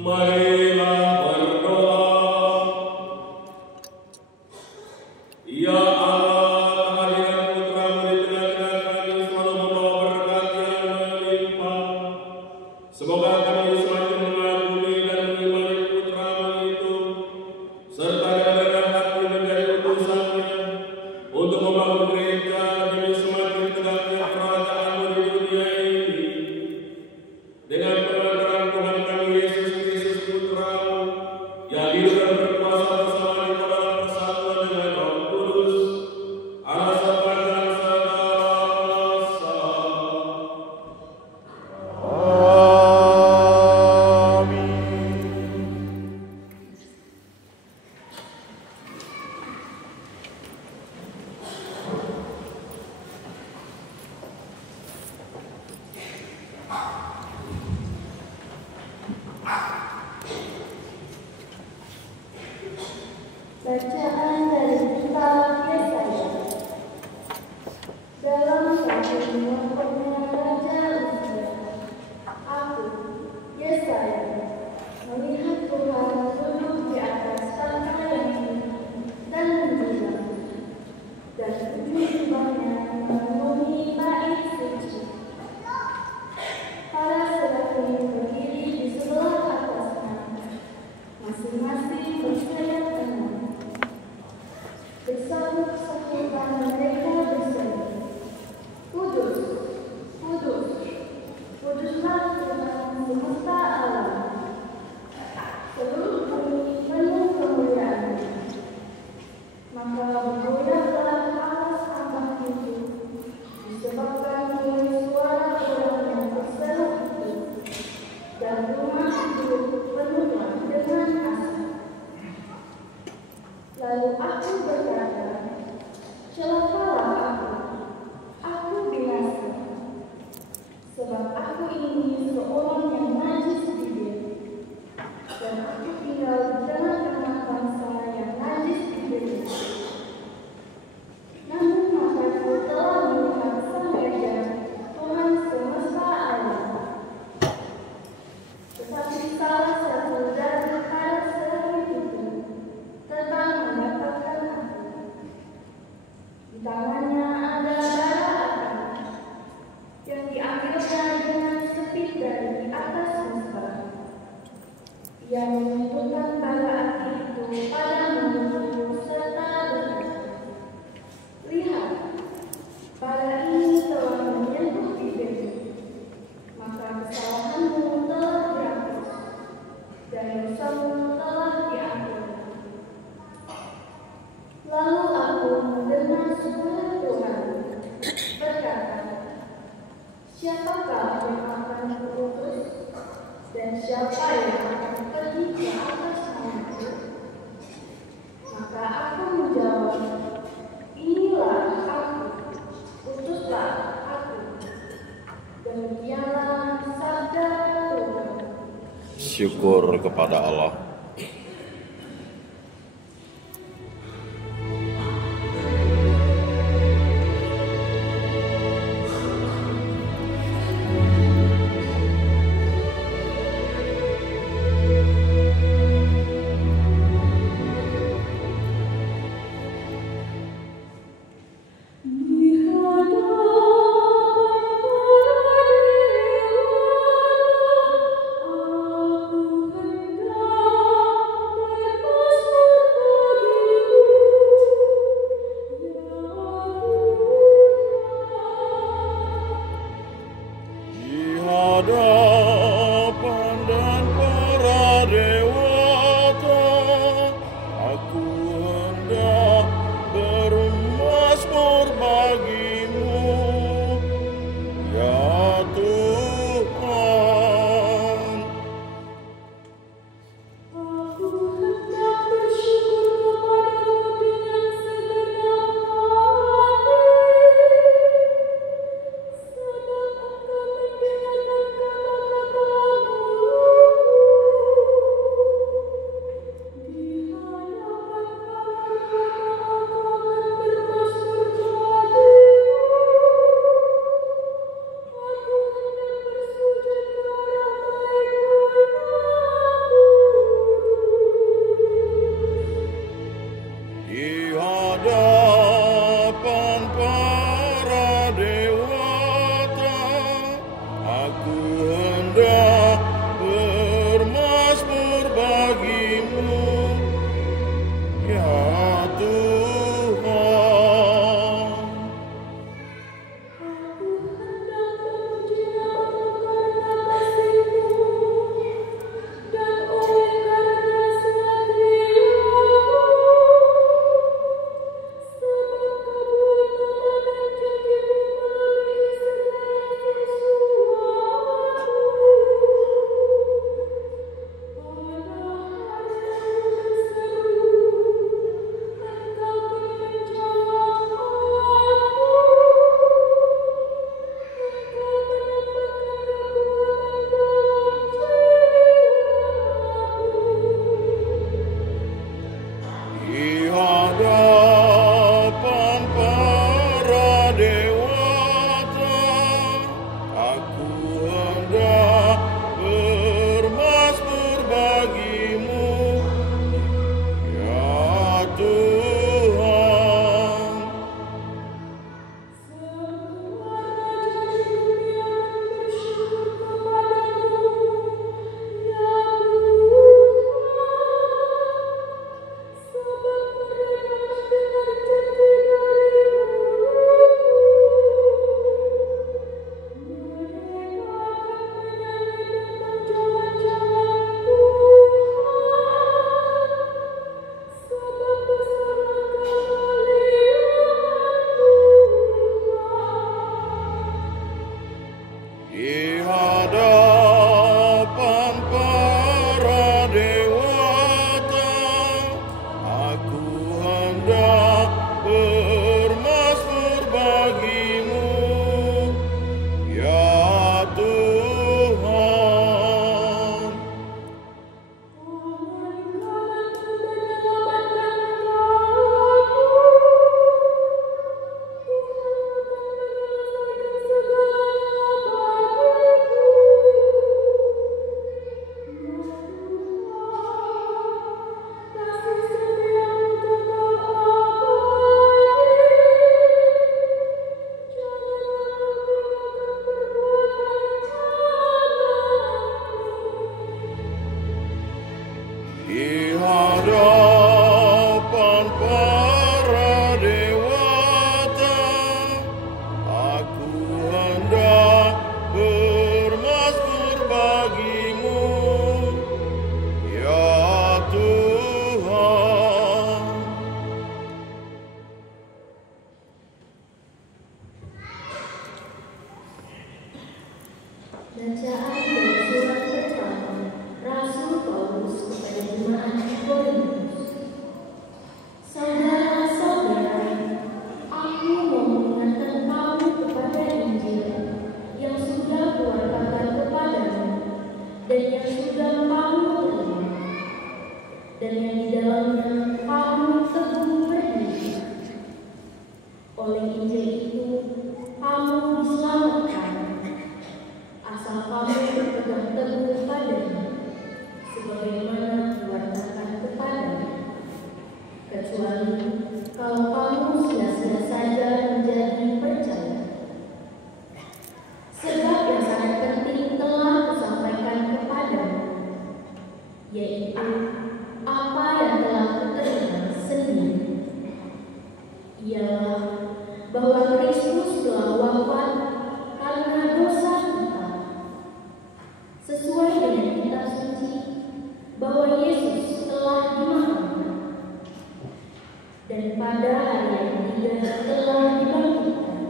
Marilah berdoa. Ya Allah, kehadiran Putra-Mu di tengah-tengah kami selalu membawa berkat yang melimpah. Semoga kami semakin mengagumi dan mengimani Putra-Mu itu, serta dengan rendah hati menjadi utusannya untuk membangun gereja demi semakin tegaknya kerajaan-Mu di dunia ini. Dengan pengantaran Tuhan kami Yesus Kristus Putra-Mu, yang hidup dan berkuasa bersama di dalam persatuan dengan Roh Kudus, Allah sepanjang segala masa. Bacaan dari kitab Yesaya. Dalam satu waktunya Raja Uzia, aku, Yesaya, melihat Tuhan duduk di atas tahta yang tinggi dan menjulang, dan ujung jubahnya memenuhi bait suci. Para serafim berdiri di sebelah atasnya, masing-masing bersayap kanan. Bersabut-sabutan mereka berseru, Kudus, Kudus, Kuduslah Tuhan semesta alam. Seluruh bumi penuh kemuliaan. Maka bergoyahlah alas tambah itu, disebabkan oleh suara orang yang berseru itu, dan rumah itu penuhlah dengan asap. Lalu aku berkata, celakalah aku binasa, sebab aku ini seorang yang najis bibir, dan aku tinggal di tengah-tengah bangsa yang najis bibir. Namun mataku telah melihat Sang Raja, Tuhan semesta alam. Tetapi salah satu dari para serafim itu terbang mendapatkan aku. Di tangannya ada bara api yang diambilnya dengan sepit dari di atas mesbah. Ia menunjukkan bara api itu pada musuh serta berkata, lihat, bara ini telah menyentuh bibirmu, maka kesalahanmu telah dihapus dan dosamu telah diampuni. Lalu aku mendengar suara Tuhan berkata, siapakah yang akan kuutus, dan siapa yang akan pergi ke atas namaku? Maka aku menjawab, inilah aku, utuslah aku. Demikianlah sabda Tuhan. Syukur kepada Allah. Aku hendak bagi-Mu, ya Tuhan. Bacaan dari surat pertama Rasul Paulus kepada jemaat di Korintus. Saudara-saudara, aku mau mengingatkan kamu kepada Injil yang sudah kuwartakan kepadamu dan yang sudah kamu terima, dan yang di dalamnya kamu teguh berdiri. Oleh Injil itu kamu diselamatkan, asal kamu berpegang teguh padanya, sebagaimana kuwartakan kepadamu. Kecuali kalau kamu sia-sia saja menjadi percaya. Sebab yang sangat penting telah kusampaikan kepadamu, yaitu apa yang telah kuterima sendiri, ialah bahwa Kristus telah wafat karena dosa kita, sesuai dengan kitab suci, bahwa Yesus telah dimakamkan, dan pada hari yang ketiga telah dibangkitkan,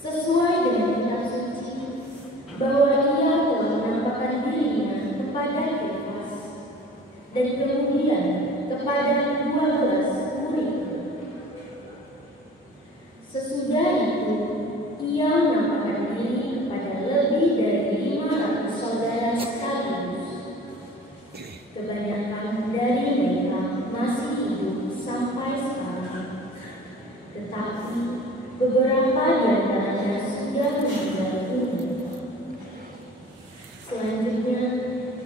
sesuai dengan kitab suci, bahwa Ia telah menampakkan dirinya kepada Kefas, dan kemudian kepada 12 murid. Sesudah itu, Ia menampakkan diri kepada lebih dari 500 saudara sekaligus. Kebanyakan dari mereka masih hidup sampai sekarang, tetapi beberapa di antaranya sudah meninggal dunia. Selanjutnya,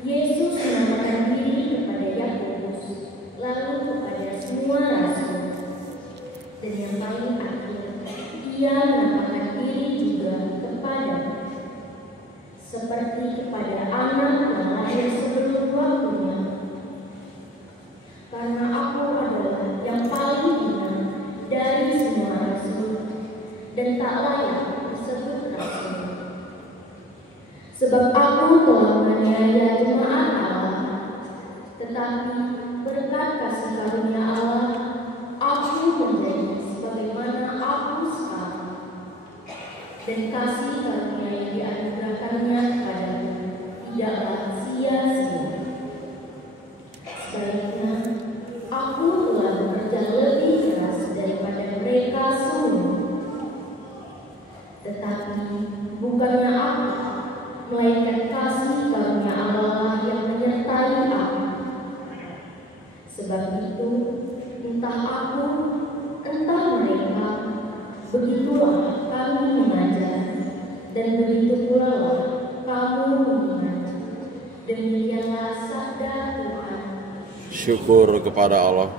Yesus menampakkan diri kepada Yakobus, lalu kepada semua rasul, dan yang paling akhir, Ia menampakkan diri juga kepada, seperti kepada anak yang lahir sebelum waktunya. Karena aku adalah yang paling hina dari semua rasul, dan tak layak disebut rasul. Sebab aku telah menganiaya jemaat Allah, tetapi berkat kasih karunia Allah, aku menjadi sebagaimana aku sekarang, dan kasih karunia yang dianugerahkannya kepadamu tidaklah sia-sia. Sebaliknya, aku telah bekerja lebih keras daripada mereka semua. Tetapi bukannya aku, melainkan kasih karunia Allah yang menyertai aku. Sebab itu, entah aku, entah mereka, begitulah kami mengajar, dan begitu pula kamu mengingat. Demikianlah sabda Tuhan. Syukur kepada Allah.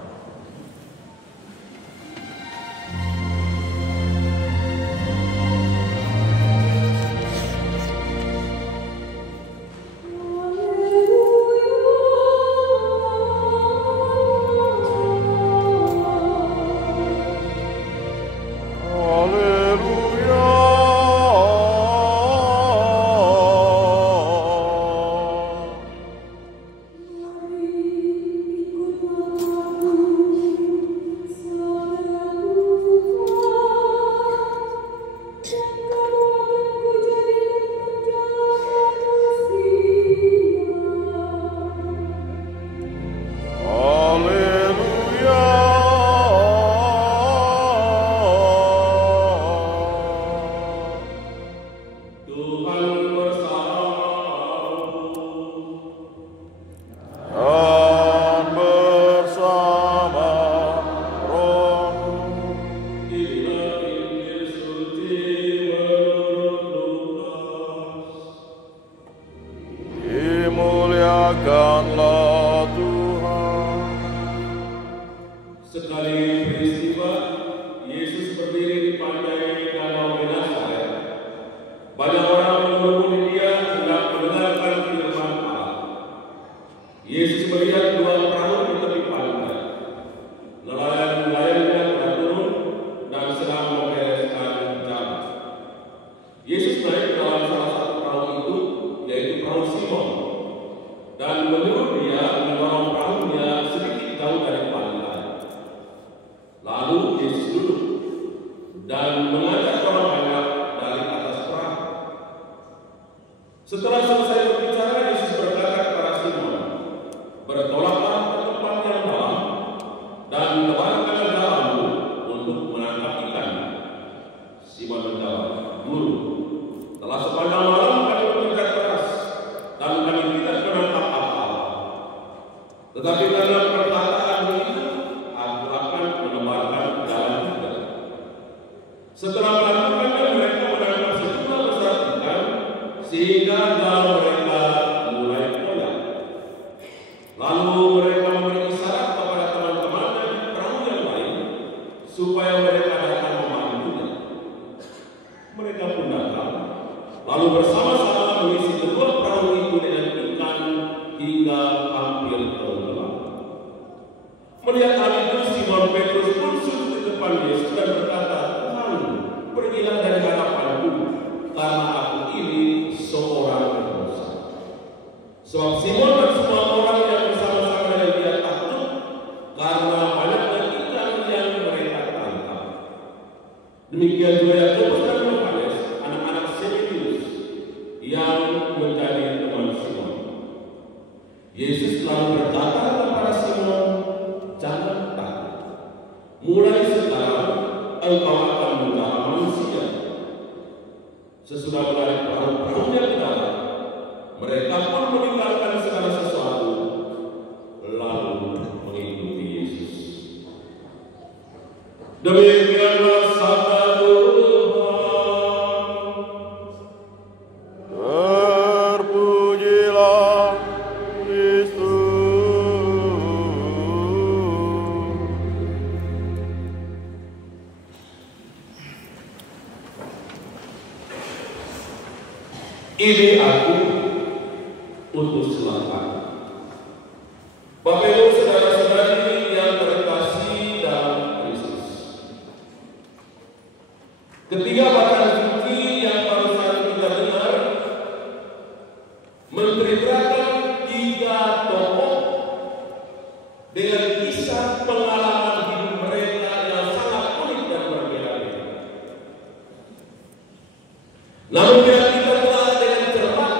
Dimuliakanlah Tuhan. Sekali peristiwa, Yesus berdiri di pantai Danau Genesaret. Banyak orang mengerumuni Dia hendak mendengarkan firman Allah. Yesus melihat 2 perahu di tepi pantai. Nelayan-nelayannya telah turun dan sedang membereskan jalan. Yesus naik dalam salah satu perahu itu, bertolaklah ke tempat yang dalam dan tebarkan jalanmu untuk menangkap ikan. Simon menjawab, Guru, telah sepanjang malam kami bekerja keras dan kami tidak menangkap apa-apa. Tetapi karena perkataan itu, aku akan menebarkan jalan juga. Setelah melakukannya, mereka menangkap sejumlah besar ikan sehingga jalan mereka mulai koyak. Lalu mereka memberi isyarat kepada teman-temannya di perahu yang lain supaya mereka datang membantunya. Mereka pun datang, lalu bersama-sama mengisi kedua perahu itu dengan ikan hingga hampir tenggelam. Melihat hal itu, Simon Petrus pun sujud di depan Yesus dan berkata, Tuhan, pergilah dari hadapanku, karena aku ini seorang berdosa. Sebab Simon dan semua orang yang bersama-sama dengan dia takut karena banyaknya ikan yang mereka tangkap. Demikian juga Yakobus dan Yohanes, anak-anak Zebedeus, yang menjadi teman Simon. Yesus lalu berkata kepada Simon, jangan takut. Mulai sekarang engkau akan menjadi manusia. Sesudah menarik perahu-perahunya ke dalam, mereka pun meninggalkan segala sesuatu lalu mengikuti Yesus. Demikianlah sabda Tuhan. Terpujilah Kristus. Ini aku utus selatan. Bapak Ibu saudara-saudari yang terkasih dalam Kristus. Ketiga bacaan suci yang barusan kita dengar menceritakan tiga tokoh dengan kisah pengalaman hidup mereka yang sangat unik dan berbeda-beda. Namun bila kita telah dengan cermat,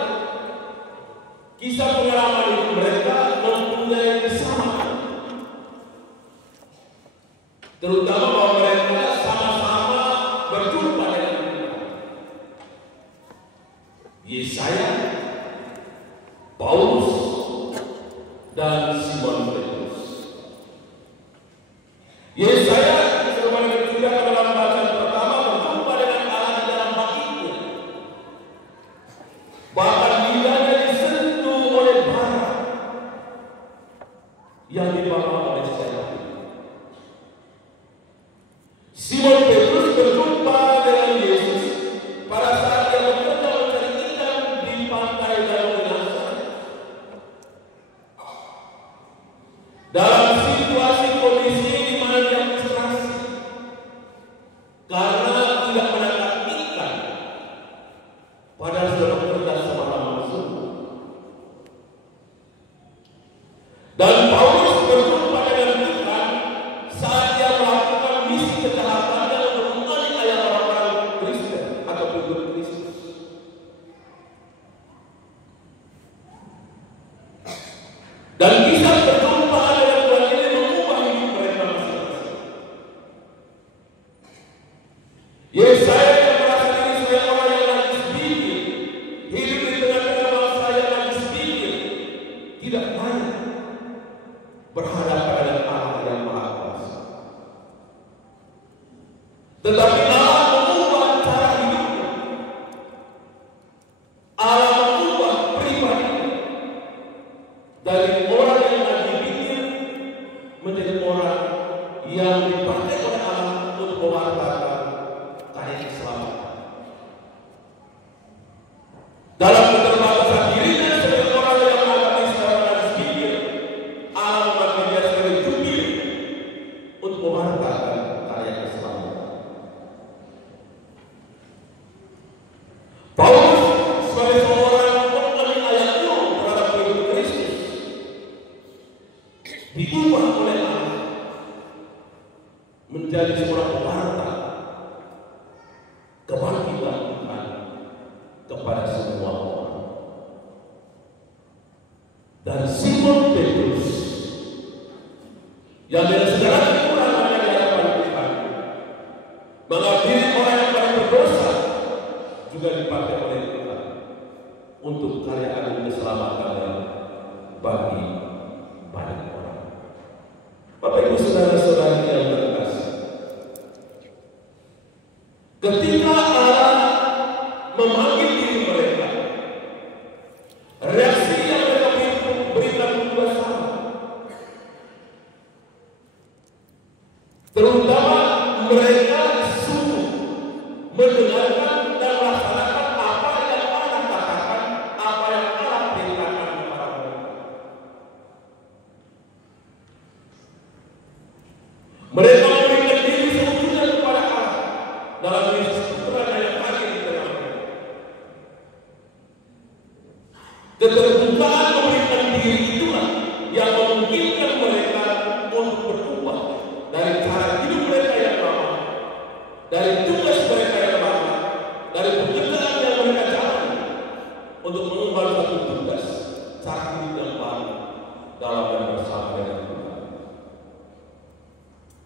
kisah pengalaman hidup mereka mempunyai kesamaan, terutama bahwa mereka sama-sama berjumpa dengan Tuhan. Yesaya, Paulus, dan Simon Petrus. Yesaya sebagaimana dituliskan dalam bacaan pertama berjumpa dengan Allah di dalam baitnya. Bahkan lidahnya disentuh oleh bara yang dibawa oleh Serafim. Simon Petrus berjumpa dengan Yesus pada saat dia bekerja mencari ikan di pantai Danau Genesaret. Dalam situasi kondisi di mana dia frustrasi karena tidak menangkap ikan, padahal sudah bekerja selama sungguh. Dan Paulus berjumpa dengan Tuhan saat dia melakukan misi kejahatannya untuk menganiaya orang-orang Kristen atau pengikut Kristus. Dan kisah perjumpaan dengan Tuhan ini mengubah hidup mereka masing-masing. Yesaya yang merasa diri sebagai orang yang najis bibir, hidup di tengah-tengah bangsa yang najis bibir, tidak layak berhadapan dengan Allah yang Maha Kuasa. Tetapi Allah mengubah cara hidupnya. Allah mengubah pribadinya dari orang yang najis bibir menjadi orang yang dipakai oleh Allah untuk mewartakan karya keselamatan. Dalam keterbatasan dirinya sebagai orang yang menghadapi secara najis bibir, Allah memakai dia sebagai jubir untuk mewartakan karya keselamatan. Paulus sebagai seorang penganiaya terhadap pengikut Kristus diubah oleh Allah menjadi seorang pewarta kebangkitan Tuhan kepada semua orang. Dan Simon Petrus yang dengan segala kekurangannya di hadapan Tuhan mengadili orang yang paling berdosa juga dipakai oleh Tuhan untuk karya agung keselamatannya bagi banyak orang. Bapak Ibu saudara-saudari yang terkasih, ketika Allah memanggil diri mereka, reaksi yang mereka berikan juga sama. Terutama mereka sungguh mendengarkan dan melaksanakan apa yang Allah katakan, apa yang Allah perintahkan kepada mereka. Mereka memberikan diri seutuhnya kepada Allah dalam kesempurnaan yang hadir di tengah mereka. Keterbukaan memberikan diri itulah yang memungkinkan mereka untuk berubah dari cara hidup mereka yang lama, dari tugas mereka yang lama, dari pekerjaan yang mereka jalani, untuk mengubah satu tugas cara hidup yang baru dalam dan bersama dengan Tuhan.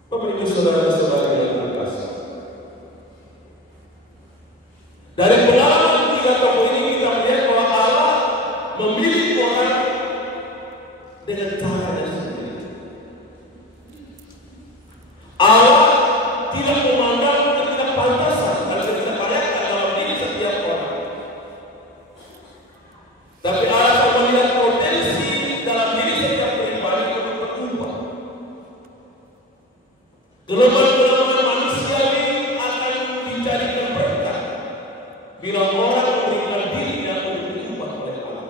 Bapak Ibu saudara-saudari yang terkasih, dari pengalaman 3 tokoh ini kita melihat bahwa Allah memilih orang dengan cara yang sendiri. Allah tidak memandang ketidakpantasan dan ketidakparekan dalam diri setiap orang, tapi Allah melihat potensi dalam diri setiap pribadi untuk berubah. Kelemahan-kelemahan manusia ini akan dijadikan berkat bila orang memberikan dirinya untuk diubah oleh Allah.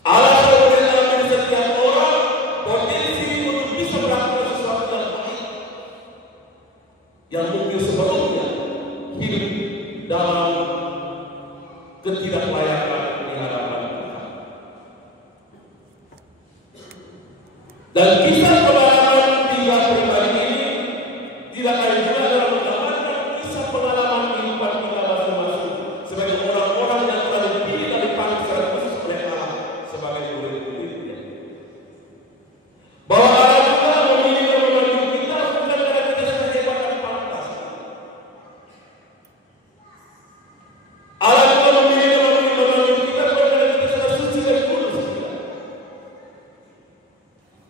Allah memberikan dalam diri setiap orang potensi untuk bisa melakukan sesuatu yang baik yang mungkin sebelumnya hidup dalam ketidaklayakan di hadapan Tuhan. Dan kisah pengalaman 3 pribadi ini tidak lain juga adalah menggambarkan kisah pengalaman kehidupan kita masing-masing sebagai orang-orang yang telah dipilih dan dipanggil secara khusus oleh Allah sebagai murid-murid-Nya. Bahwa Allah juga memilih dan memanggil kita bukan karena kita sudah hebat dan pantas. Allah juga memilih dan memanggil kita bukan karena kita sudah suci dan kudus.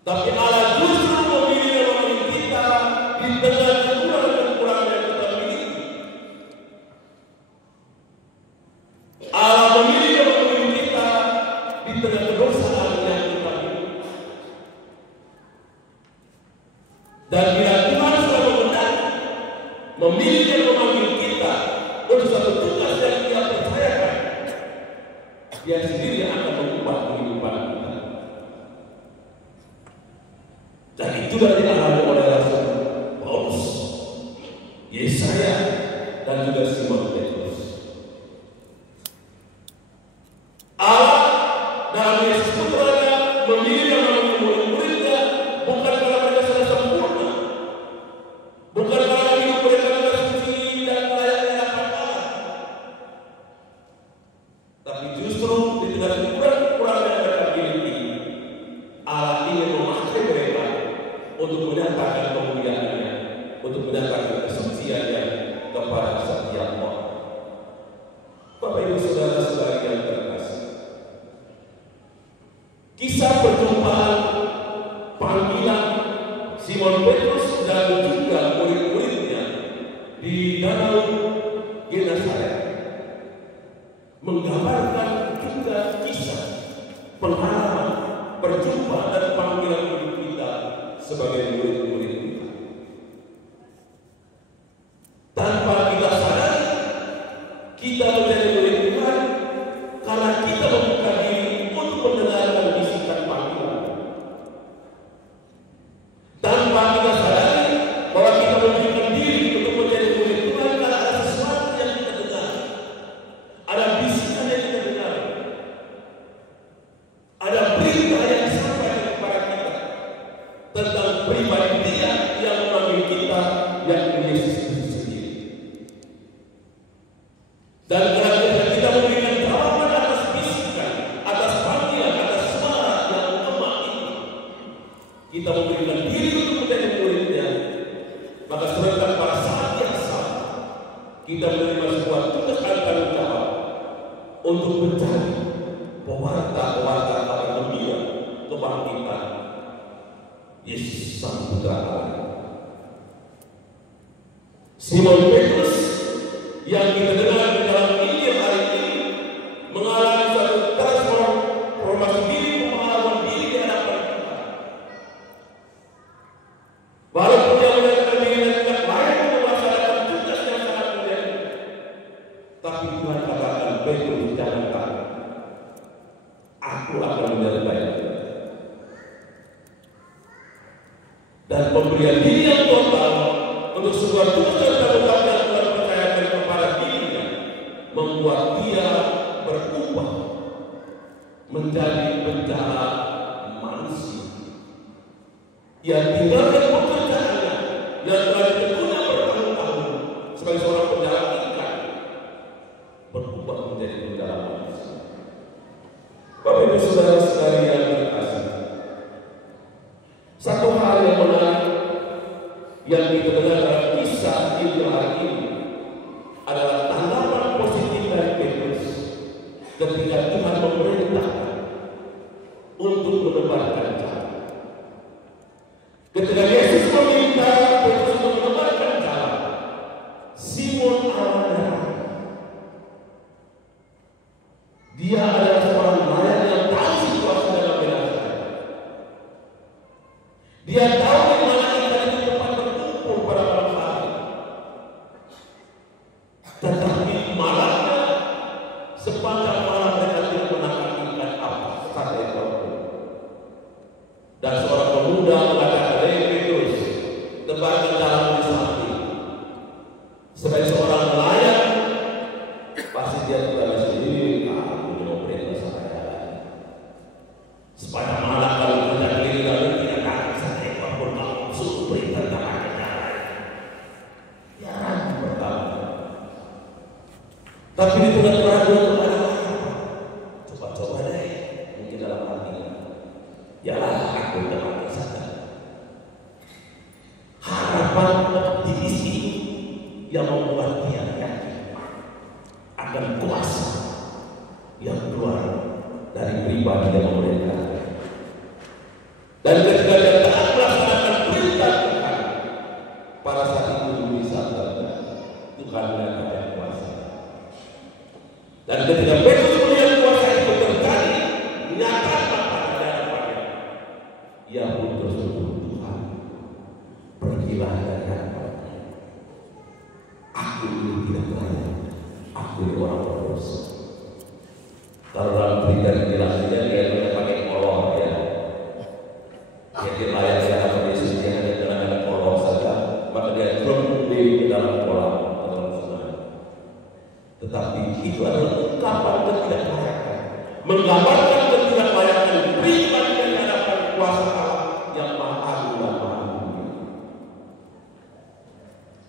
Tapi Allah justru memilih dan memanggil kita di tengah kekurangan-kekurangan yang kita miliki. Allah memilih dan memanggil kita di tengah kedosaan yang kita miliki. Dan bila Tuhan sudah membenarkan, memilih dan memanggil kita untuk satu tugas yang Dia percayakan, Dia sendiri yang akan mengubah kehidupan kita. Dan itulah dialami oleh Rasul Paulus, Yesaya, dan juga Simon Petrus. Allah dalam Yesus Putranya memilih dan memanggil murid-muridnya bukan karena mereka sudah sempurna, bukan karena hidup mereka sudah suci dan layak di hadapan Allah, tapi justru di tengah kekurangan-kekurangan yang mereka miliki, Allah ingin memakai mereka untuk menyatakan kemuliaan-Nya, untuk menyatakan kesucian-Nya kepada setiap orang. Bapak Ibu saudara-saudari yang terkasih, kisah perjumpaan panggilan Simon Petrus dan juga murid-muridnya di Danau Genesaret menggambarkan juga kisah pengalaman perjumpaan dan panggilan hidup kita sebagai murid-murid Tuhan. Tanpa kita sadari, kita menjadi murid Tuhan karena kita membuka diri untuk mendengarkan bisikan panggilan. Tanpa kita sadari bahwa kita memberikan diri untuk menjadi murid Tuhan karena ada sesuatu yang kita dengar, ada bisikan yang kita dengar, ada berita yang disampaikan kepada kita tentang pribadi Dia mencari pewarta-pewarta kabar gembira kebangkitan Yesus Sang Putra Allah. Simon Petrus yang kita dengar di dalam Injil hari ini mengalami satu transformasi diri, pengalaman diri di hadapan Tuhan. Walaupun dia menyatakan diri dan tidak layak untuk melaksanakan tugas yang sangat mulia, tapi Tuhan katakan, Petrus jangan takut, aku akan menyertai. Dan pemberian diri yang total untuk sebuah tugas dan tanggung jawab yang Tuhan percayakan kepada dirinya membuat dia berubah menjadi penjala manusia. Ia tinggalkan pekerjaannya yang telah ditekuni bertahun-tahun sebagai seorang penjala ikan, berubah menjadi penjala manusia. Bapak Ibu saudara-saudari yang terkasih, satu hal yang menarik yang kita dengar dalam kisah Injil hari ini adalah tanggapan positif dari Petrus ketika Tuhan memerintahkan untuk menebarkan jalan. Ketika Yesus meminta Petrus untuk menebarkan jalan, Simon awalnya dia adalah seorang nelayan yang tahu situasi dalam bidang. Dia tahu di mana ikan itu tempat berkumpul pada malam hari. Tetapi malamnya sepanjang malam mereka tidak menangkap ikan apa satu ekor pun. Dan seorang pemuda mengatakan, Petrus, tebarkan jalan di samping. Sebagai seorang nelayan, pasti dia berkata sendiri, aku mau perintah saya. Sepanjang malam kalau kita keliling lalu tidak takut satu ekor pun, kamu suruh perintah jalan. Ya, pertama. Tapi di tengah keraguan kepada coba-coba deh, mungkin dalam hatinya, yalah aku udah mati saja. Harapan optimis ini yang membuat dia yakin akan kuasa yang keluar dari pribadi yang memerintahkan. Dan ketika dia taat melaksanakan perintah Tuhan, pada saat itu bisa Tuhan menyatakan kuasa. Dan ketika Petrus melihat kuasa itu terjadi, nyata pada hadapannya, ia pun berseru, Tuhan, pergilah dari hadapanku. Aku ini tidak layak, aku ini orang berdosa. Kalau dalam berita dijelaskannya dia pakai kolor ya. Jadi layak di hadapan Yesus dia hanya dengan kolor saja, maka dia terlempung ke dalam kolam atau sungai. Tetapi itu adalah ungkapan ketidaklayakan, menggambarkan ketidaklayakan pribadi di hadapan kuasa Allah yang maha agung dan maha mulia.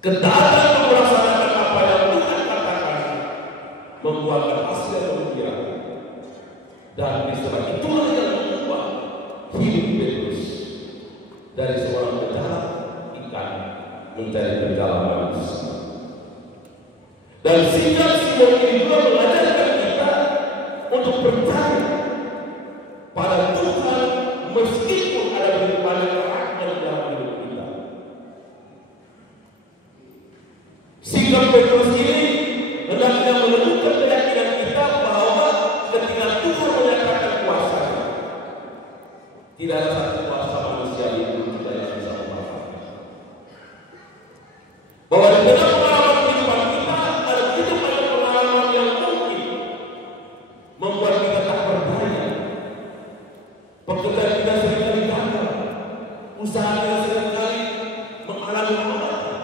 Ketaatan melaksanakan apa yang Tuhan katakan membuahkan hasil yang mulia, dan istilah itulah yang mengubah hidup Petrus dari seorang penjala ikan menjadi penjala manusia. Dan sikap Simon ini juga mengajarkan kita untuk percaya pada Tuhan meskipun ada berbagai karakter dalam hidup kita. Sikap Petrus ini hendaknya menentukan keyakinan kita bahwa ketika Tuhan menyatakan kuasa, tidak ada satu kuasa manusia itu kita yang bisa melakukan. Bahwa di dalam pengalaman kehidupan kita ada pengalaman yang mungkin membuat kita tak berdaya. Pekerjaan kita seringkali gagal, usaha kita seringkali mengalami hambatan.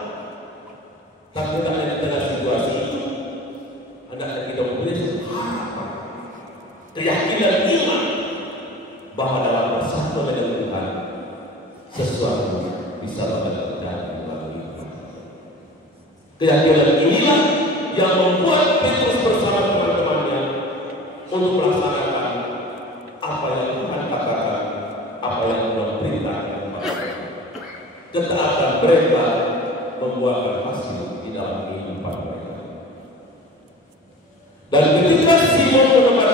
Tapi hendaknya di tengah situasi itu, hendaknya kita memiliki harapan, keyakinan iman bahwa dalam bersatu dengan Tuhan sesuatu bisa terjadi melalui Tuhan. Keyakinan inilah yang membuat Petrus bersama teman-temannya untuk melaksanakan apa yang Tuhan katakan, apa yang Tuhan perintahkan. Ketaatan mereka membuahkan hasil di dalam kehidupan mereka. Dan ketika Simon menemukan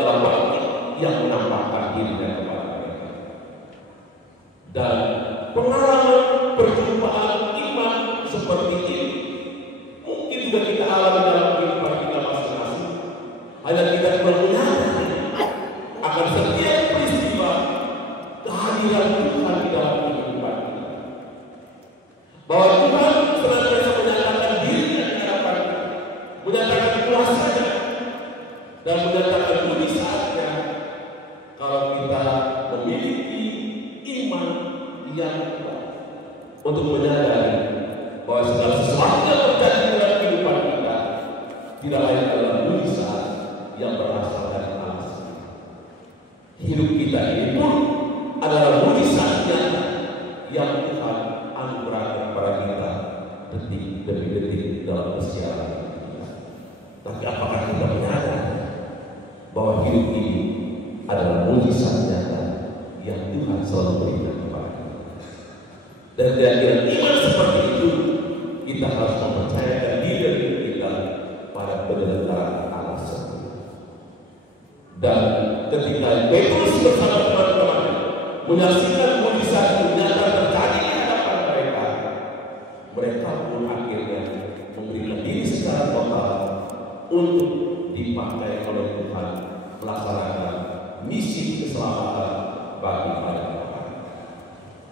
telah bangkit yang menampakkan dirinya kepada mereka. Dan pengalaman perjumpaan iman seperti ini mungkin juga kita alami dalam kehidupan kita masing-masing. Hanya kita perlu menyadari akan setiap peristiwa kehadiran Tuhan di dalam kehidupan kita. Bahwa Tuhan senantiasa menyatakan dirinya di hadapan kita, menyatakan kuasanya, dan menyatakan mujizatnya kalau kita memiliki iman yang kuat untuk menyadari bahwa segala sesuatu yang terjadi dalam kehidupan kita tidak lain adalah mujizat yang berasal dari Allah. Hidup kita ini pun adalah mujizat nyata yang Tuhan anugerahkan kepada kita detik demi detik dalam usia kita. Tapi apakah kita menyadari bahwa hidup ini adalah mujizat nyata yang Tuhan selalu berikan kepada kita? Dan dengan iman seperti itu, kita harus mempercayakan diri kita pada penyelenggaraan Allah sendiri. Dan ketika Petrus bersama teman-temannya menyaksikan mujizat yang nyata terjadi di hadapan mereka, mereka pun akhirnya memberikan diri secara total untuk dipakai oleh Tuhan melaksanakan misi keselamatan bagi banyak orang.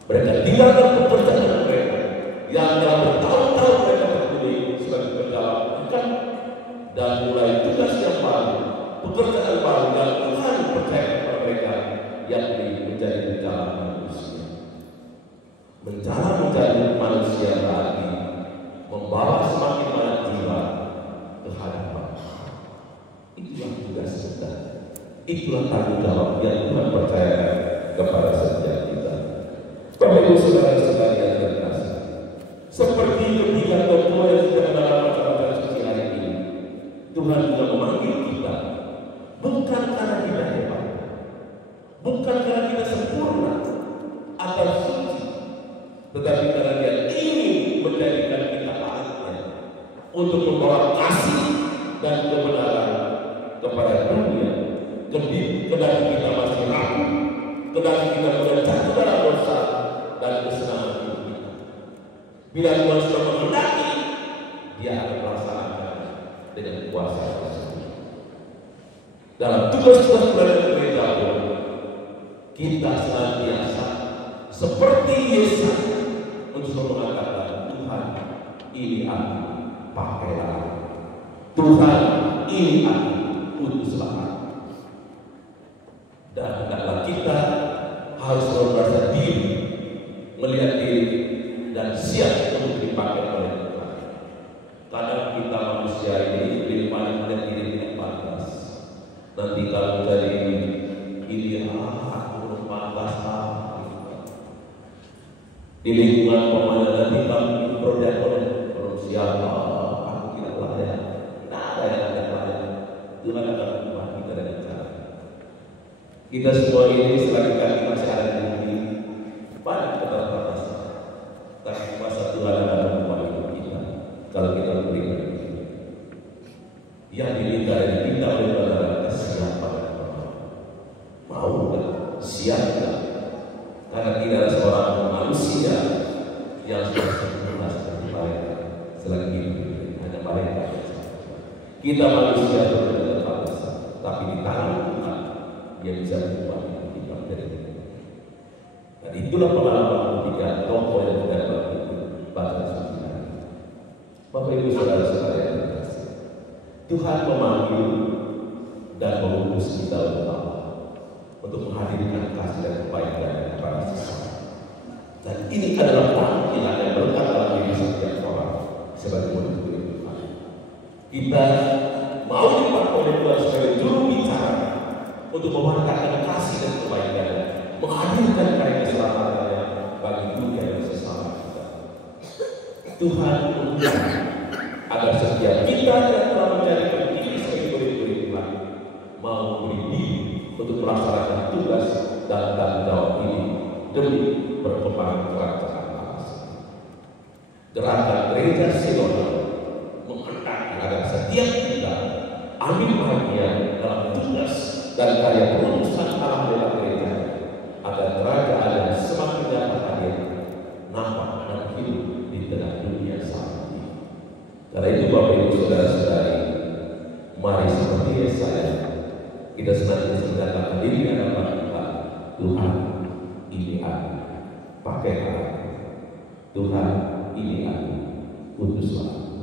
Mereka tinggalkan pekerjaan mereka yang telah bertahun-tahun mereka tekuni sebagai pegawai bukan, dan mulai tugas yang baru, pekerjaan baru yang Tuhan percaya kepada mereka, yakni menjadi penjala manusia. Menjadi manusia lagi, membawa semakin banyak jiwa ke hadapan. Itulah tugas kita. Itulah tanggung jawab yang Tuhan percayakan kepada setiap kita. Bapak Ibu saudara-saudara yang terkasih, seperti ketiga tokoh yang sudah dalam macam-macam suci hari ini, Tuhan juga memanggil kita bukan karena kita hebat, bukan karena kita sempurna atau suci, tetapi karena Dia ingin menjadikan kita alatnya untuk membawa kasih dan kebenaran kepada dunia. Kendali kita masih ragu, kendali kita sudah jatuh dalam dosa dan kesenangan hidup kita. Bila Tuhan sudah menghendaki, Dia akan melaksanakan dengan kuasa tersebut. Dalam tugas-tugas pelayanan gereja pun, kita senantiasa seperti Yesus untuk mengatakan, Tuhan, ini aku, pakailah aku. Tuhan, ini aku, utuslah aku. Dan hendaklah kita harus merasa diri, melihat diri, dan siap untuk dipakai oleh Tuhan. Kadang kita manusia ini lebih paling melihat diri tidak pantas. Nanti kalau jadi ini, aku belum pantas, di lingkungan pemana nanti kami produk belum siap, aku tidak layak. Tidak ada yang ada layak. Tuhan akan membuat kita dengan cara. Kita semua ini selagi kami masih ada di bumi, banyak keterbatasan. Tapi kuasa Tuhan akan membuat hidup kita kalau kita berikan itu. Yang diminta dan diminta oleh Tuhan kesiapan. Mau nggak? Siap nggak? Karena tidak ada seorang manusia yang sudah sempurna seperti mereka selagi hidup, hanya mereka. Kita manusia berketerbatasan, tapi di tangan Tuhan Dia bisa membuat hidup kita menjadi lebih. Dan itulah pengalaman ketiga tokoh yang kita baca suci hari. Bapak Ibu saudara-saudara yang terkasih, Tuhan memanggil dan mengutus kita untuk menghadirkan kasih dan kebaikan kepada sesama. Dan ini adalah panggilan yang berkat dalam diri setiap orang sebagai murid-murid Tuhan. Kita mau dipakai oleh Tuhan sebagai juru bicara untuk memancarkan kasih dan kebaikan, menghadirkan karya keselamatannya bagi dunia dan sesama kita. Tuhan mengundang agar setiap kita yang telah menjadi diri sebagai murid-murid Tuhan mau beri diri untuk melaksanakan tugas dan tanggung jawab ini demi perkembangan kerajaan Allah. Gerakan Gereja Sinode menghendaki agar setiap kita ambil bagian dalam tugas dan karya perutusan Allah lewat gereja, agar kerajaan yang semakin nyata hadir, nampak dan hidup di tengah dunia saat ini. Karena itu Bapak Ibu Saudara-saudari, mari seperti Yesaya kita senantiasa menyatakan diri di hadapan Tuhan. Tuhan, ini aku, pakai aku. Tuhan, ini aku, utuslah.